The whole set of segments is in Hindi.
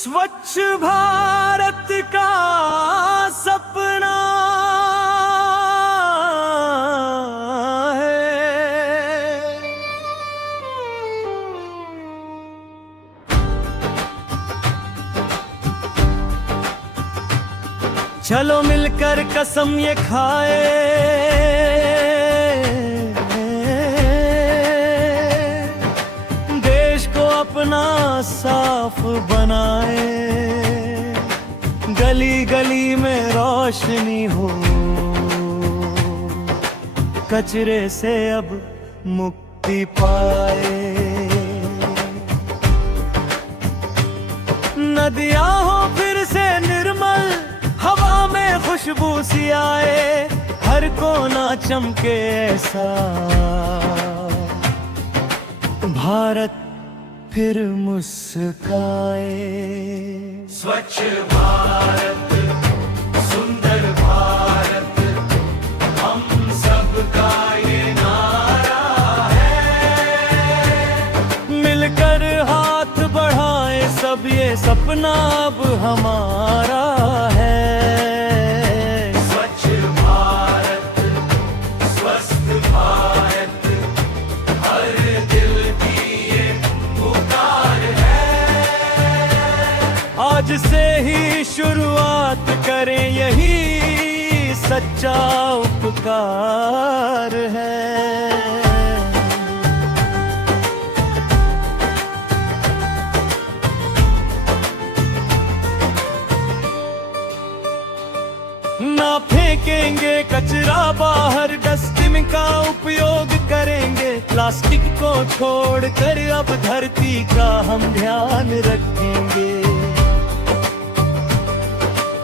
स्वच्छ भारत का सपना है, चलो मिलकर कसम ये खाए, देश को अपना साफ बनाए, गली गली में रोशनी हो, कचरे से अब मुक्ति पाए, नदियां हो फिर से निर्मल, हवा में खुशबू सी आए, हर कोना चमके ऐसा, भारत फिर मुस्काए। स्वच्छ भारत सुंदर भारत हम सबका ये नारा है, मिलकर हाथ बढ़ाए सब ये सपना अब हमारा है। स्वच्छ भारत स्वस्थ भारत हर दिल की ये पुकार है, आज से ही शुरुआत करें यही सच्चा उपकार है। ना फेंकेंगे कचरा बाहर, डस्टबिन का उपयोग करेंगे, प्लास्टिक को छोड़कर अब धरती का हम ध्यान रखेंगे।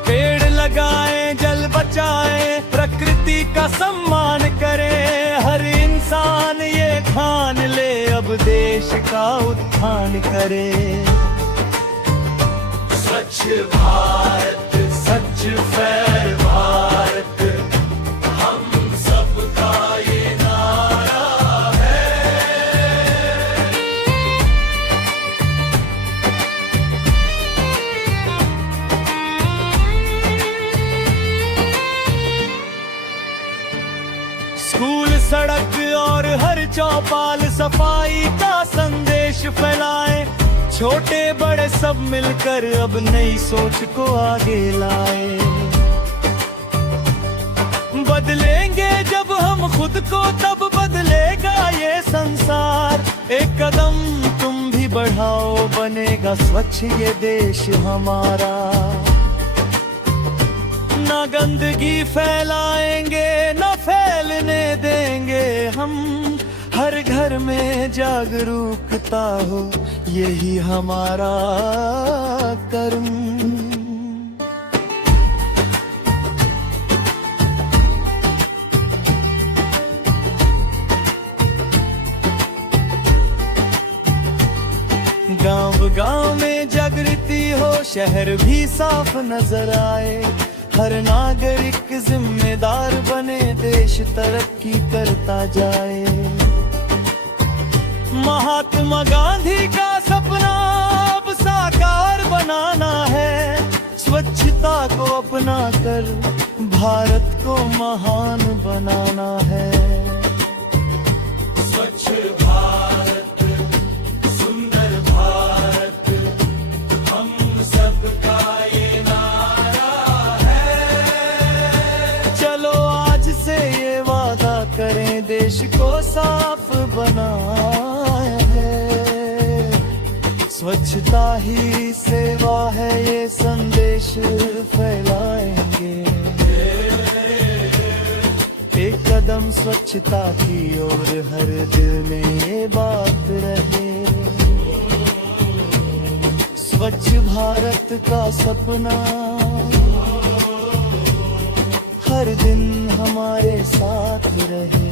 पेड़ लगाएं, जल बचाएं, प्रकृति का सम्मान करें, हर इंसान ये ठान ले अब देश का उत्थान करे। स्वच्छ भारत सच फैल भारत हम सबका ये नारा है। स्कूल सड़क और हर चौपाल सफाई का संदेश फैलाएं, छोटे बड़े सब मिलकर अब नई सोच को आगे लाए। बदलेंगे जब हम खुद को तब बदलेगा ये संसार, एक कदम तुम भी बढ़ाओ बनेगा स्वच्छ ये देश हमारा। ना गंदगी फैलाएंगे न फैलने देंगे हम, हर घर में जागरूकता हो यही हमारा कर्म। गांव गांव में जागृति हो, शहर भी साफ नजर आए, हर नागरिक जिम्मेदार बने, देश तरक्की करता जाए। महात्मा गांधी का सपना अब साकार बनाना है, स्वच्छता को अपना कर भारत को महान बनाना है। स्वच्छ भारत सुंदर भारत हम सबका ये नारा है, चलो आज से ये वादा करें देश को साफ बनाए। स्वच्छता ही सेवा है ये संदेश फैलाएंगे, एक कदम स्वच्छता की ओर हर दिल में ये बात रहे। स्वच्छ भारत का सपना हर दिन हमारे साथ रहे।